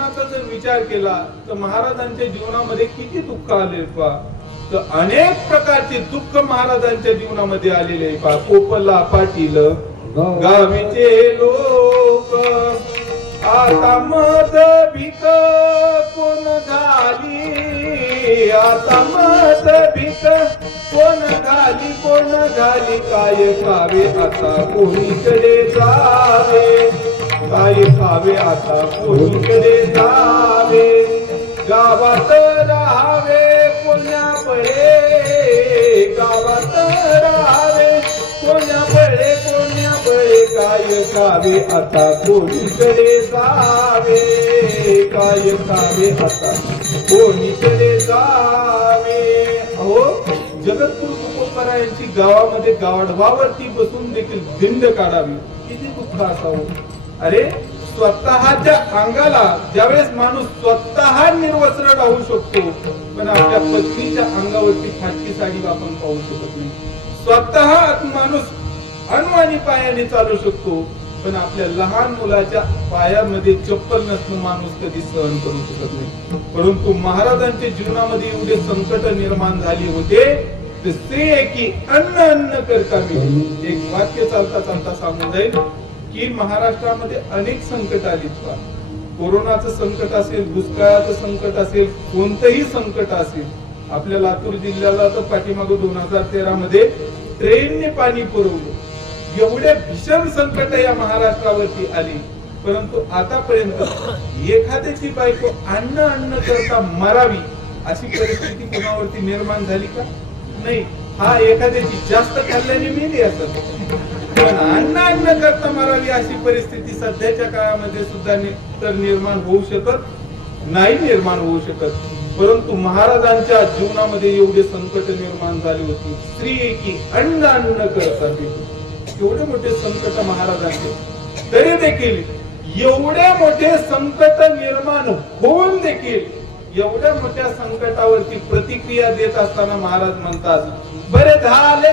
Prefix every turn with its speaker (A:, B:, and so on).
A: जीवनाचा जर विचार केला तर महाराजांच्या जीवनामध्ये किती दुःख आले पा तर अनेक प्रकारचे दुःख महाराजांच्या जीवनामध्ये आलेले आहे पा कोपला पाटील गावीचे लोक आता मत भीत कोण झाली आता मत भीत कोण घाली? कोण घाली? काय खावे? आता कोणीकडे जावे? काय पावे आता कोणीकडे जावे. गावात राहावे कोण्या पळे गावात राहावे कोण्या पळे कोण्या पळे काय खावे आता कोणीकडे जावे. काय खावे आता कोणीकडे जावे. अहो जगद्गुरु तुकोबरायांची गावामध्ये गाढवावरती बसून देखील भिंड काढावी. किती दुःख असावं. अरे स्वतःच्या अंगाला ज्यावेळेस माणूस स्वतः निर्वस्त्र राहू शकतो पण आपल्या पत्नीच्या अंगावरती खाजगी साडी आपण पाहू शकत नाही. स्वतः माणूस अनवाणी पायाने चालू शकतो पण आपल्या लहान मुलाच्या पायामध्ये चप्पल नसणं माणूस कधी सहन करू शकत नाही. परंतु महाराजांच्या जीवनामध्ये एवढे संकट निर्माण झाले होते ते स्त्री की अन्न अन्न करता मी एक वाक्य चालता चालता सांगून जाईल. की महाराष्ट्रामध्ये अनेक संकट आलीत पहा. कोरोनाचं संकट असेल दुष्काळाचं संकट असेल कोणतंही संकट असेल आपल्या लातूर जिल्ह्याला तर पाठीमागे दोन हजार तेरा मध्ये ट्रेनने पाणी पुरवलं. एवढे भीषण संकट या महाराष्ट्रावरती आली. परंतु आतापर्यंत एखाद्याची बायको अन्न अन्न करता मरावी अशी परिस्थिती कोणावरती निर्माण झाली का? नाही. हा एखाद्याची जास्त खाल्ल्याने मेली असत पण अन्न अन्न करता मरावी अशी परिस्थिती सध्याच्या काळामध्ये सुद्धा तर निर्माण होऊ शकत नाही निर्माण होऊ शकत. परंतु महाराजांच्या जीवनामध्ये एवढे संकट निर्माण झाले होते. स्त्री एकी अन्न अन्न करता एवढे मोठे संकट महाराजांचे. तरी देखील एवढे मोठे संकट निर्माण होऊन देखील एवढ्या मोठ्या संकटावरती प्रतिक्रिया देत असताना महाराज म्हणतात बरे झाले